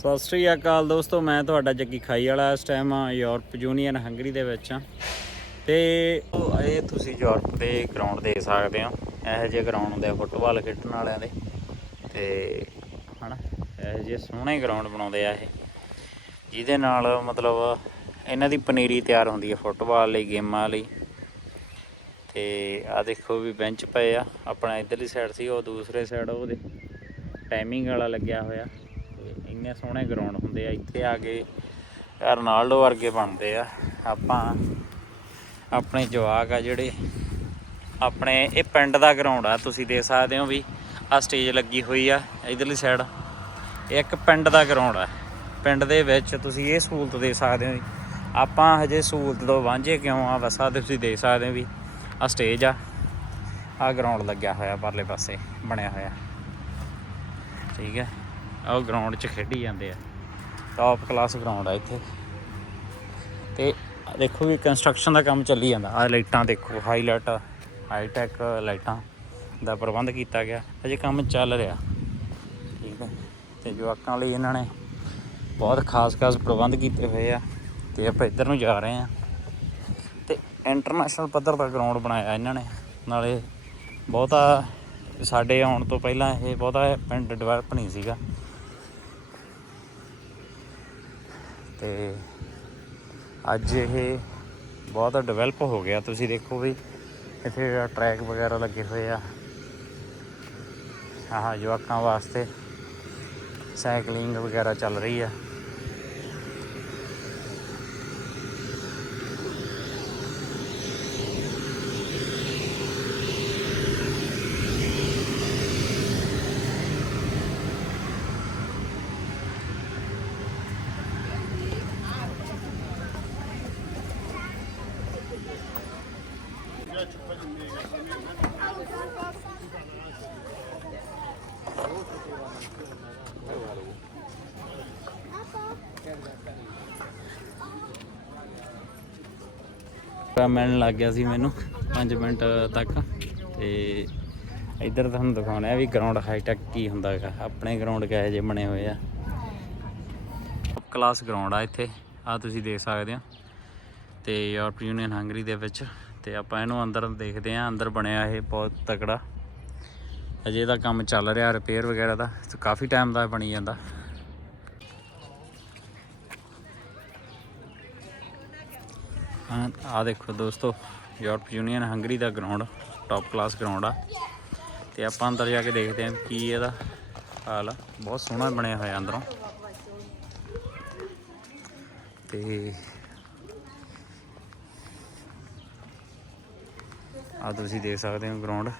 ਸਤਿ ਸ੍ਰੀ ਅਕਾਲ ਦੋਸਤੋ, ਮੈਂ ਤੁਹਾਡਾ ਜੱਗੀ ਖਾਈ ਵਾਲਾ ਇਸ ਟਾਈਮ ਯੂਰਪ ਯੂਨੀਅਨ ਹੰਗਰੀ ਦੇ ਵਿੱਚ ਆ ਤੇ ਉਹ ਇਹ ਤੁਸੀਂ ਯੂਰਪ ਦੇ ਗਰਾਊਂਡ ਦੇਖ ਸਕਦੇ ਹੋ, ਇਹੋ ਜਿਹੇ ਗਰਾਊਂਡ ਹੁੰਦੇ ਆ ਫੁੱਟਬਾਲ ਖੇਡਣ ਵਾਲਿਆਂ ਦੇ। ਤੇ ਹਨਾ, ਇਹੋ ਜਿਹੇ ਸੋਹਣੇ ਗਰਾਊਂਡ ਬਣਾਉਂਦੇ ਆ ਇਹ। ਜਿਹਦੇ ਨਾਲ ਮਤਲਬ ਇਹਨਾਂ ਦੀ ਪਨੀਰੀ ਤਿਆਰ ਹੁੰਦੀ ਹੈ ਫੁੱਟਬਾਲ ਲਈ, ਗੇਮਾਂ ਲਈ। ਤੇ ਆ ਦੇਖੋ ਵੀ ਬੈਂਚ ਪਏ ਆ, ਆਪਣਾ ਇਧਰਲੀ ਸਾਈਡ ਸੀ, ਉਹ ਦੂਸਰੇ ਸਾਈਡ ਉਹਦੇ ਟਾਈਮਿੰਗ ਵਾਲਾ ਲੱਗਿਆ ਹੋਇਆ। ਤੇ ਇੰਨੇ ਸੋਹਣੇ ਗਰਾਊਂਡ ਹੁੰਦੇ ਆ, ਇੱਥੇ ਆ ਕੇ ਰੋਨਾਲਡੋ ਵਰਗੇ ਬਣਦੇ ਆ। ਆਪਾਂ ਆਪਣੇ ਜਵਾਕ ਆ ਜਿਹੜੇ, ਆਪਣੇ ਇਹ ਪਿੰਡ ਦਾ ਗਰਾਊਂਡ ਆ, ਤੁਸੀਂ ਦੇਖ ਸਕਦੇ ਹੋ ਵੀ ਆ ਸਟੇਜ ਲੱਗੀ ਹੋਈ ਆ ਇਧਰਲੀ ਸਾਈਡ ਇਹ ਇੱਕ ਪਿੰਡ ਦਾ ਗਰਾਊਂਡ ਆ। ਪਿੰਡ ਦੇ ਵਿੱਚ ਤੁਸੀਂ ਇਹ ਸਹੂਲਤ ਦੇ ਸਕਦੇ ਹੋ ਜੀ। ਆਪਾਂ ਹਜੇ ਸਹੂਲਤ ਤੋਂ ਵਾਂਝੇ ਕਿਉਂ ਆ? ਬਸ ਆਹ ਤੁਸੀਂ ਦੇਖ ਸਕਦੇ ਹੋ ਵੀ ਆ ਸਟੇਜ ਆ। ਆ ਗਰਾਊਂਡ ਲੱਗਿਆ ਹੋਇਆ ਪਰਲੇ ਪਾਸੇ, ਬਣਿਆ ਹੋਇਆ। ਠੀਕ ਹੈ। ਉਹ ਗਰਾਊਂਡ 'ਚ ਖੇਡੀ ਜਾਂਦੇ ਆ। ਟਾਪ ਕਲਾਸ ਗਰਾਊਂਡ ਆ ਇੱਥੇ। ਤੇ ਦੇਖੋ ਵੀ ਕੰਸਟਰਕਸ਼ਨ ਦਾ ਕੰਮ ਚੱਲੀ ਜਾਂਦਾ। ਆ ਲਾਈਟਾਂ ਦੇਖੋ ਹਾਈਲਾਈਟ ਹਾਈਟੈਕ ਲਾਈਟਾਂ ਦਾ ਪ੍ਰਬੰਧ ਕੀਤਾ ਗਿਆ। ਅਜੇ ਕੰਮ ਚੱਲ ਰਿਹਾ। ਠੀਕ ਹੈ। ਤੇ ਜਵਾਕਾਂ ਲਈ ਇਹਨਾਂ ਨੇ ਬਹੁਤ ਖਾਸ ਖਾਸ ਪ੍ਰਬੰਧ ਕੀਤੇ ਹੋਏ ਆ। ਤੇ ਆਪਾਂ ਇੱਧਰ ਨੂੰ ਜਾ ਰਹੇ ਆ। ਤੇ ਇੰਟਰਨੈਸ਼ਨਲ ਪੱਧਰ ਦਾ ਗਰਾਊਂਡ ਬਣਾਇਆ ਇਹਨਾਂ ਨੇ। ਨਾਲੇ ਬਹੁਤਾ ਸਾਡੇ ਆਉਣ ਤੋਂ ਪਹਿਲਾਂ ਇਹ ਬਹੁਤਾ ਪਿੰਡ ਡਿਵੈਲਪ ਨਹੀਂ ਸੀਗਾ। ਤੇ ਅੱਜ ਇਹ ਬਹੁਤ ਡਿਵੈਲਪ ਹੋ ਗਿਆ। ਤੁਸੀਂ ਦੇਖੋ ਵੀ ਇੱਥੇ ਟਰੈਕ ਵਗੈਰਾ ਲੱਗੇ ਹੋਏ ਆ। ਆਹ ਜਵਾਕਾਂ ਵਾਸਤੇ ਸਾਈਕਲਿੰਗ ਵਗੈਰਾ ਚੱਲ ਰਹੀ ਆ। ਮਿਲਣ ਲੱਗ ਗਿਆ ਸੀ ਮੈਨੂੰ 5 ਮਿੰਟ ਤੱਕ। ਤੇ ਇੱਧਰ ਤੁਹਾਨੂੰ ਦਿਖਾਉਣਾ ਵੀ ਗਰਾਊਂਡ ਹਾਈਟੈਕ ਕੀ ਹੁੰਦਾ ਹੈਗਾ। ਆਪਣੇ ਗਰਾਊਂਡ ਕਿਹੋ ਜਿਹੇ ਬਣੇ ਹੋਏ ਆ। ਕਲਾਸ ਗਰਾਊਂਡ ਆ ਇੱਥੇ। ਆ ਤੁਸੀਂ ਦੇਖ ਸਕਦੇ ਹੋ। ਤੇ ਯੂਰਪ ਯੂਨੀਅਨ ਹੰਗਰੀ ਦੇ ਵਿੱਚ ਤੇ ਆਪਾਂ ਇਹਨੂੰ ਅੰਦਰ ਦੇਖਦੇ ਆ ਅੰਦਰ ਬਣਿਆ ਇਹ ਬਹੁਤ ਤਕੜਾ। ਅਜੇ ਦਾ ਕੰਮ ਚੱਲ ਰਿਹਾ ਰਿਪੇਅਰ ਵਗੈਰਾ ਦਾ ਕਾਫੀ ਟਾਈਮ ਦਾ ਬਣੀ ਜਾਂਦਾ। ਹਾਂ ਆ ਦੇਖੋ ਦੋਸਤੋ ਯੂਰਪ ਯੂਨੀਅਨ ਹੰਗਰੀ ਦਾ ਗਰਾਊਂਡ ਟਾਪ ਕਲਾਸ ਗਰਾਊਂਡ ਆ। ਤੇ ਆਪਾਂ ਅੰਦਰ ਜਾ ਕੇ ਦੇਖਦੇ ਹਾਂ ਕੀ ਇਹਦਾ ਹਾਲ ਆ। ਬਹੁਤ ਸੋਹਣਾ ਬਣਿਆ ਹੋਇਆ ਅੰਦਰੋਂ। ਤੇ ਆ ਤੁਸੀਂ ਦੇਖ ਸਕਦੇ ਹੋ ਗਰਾਊਂਡ।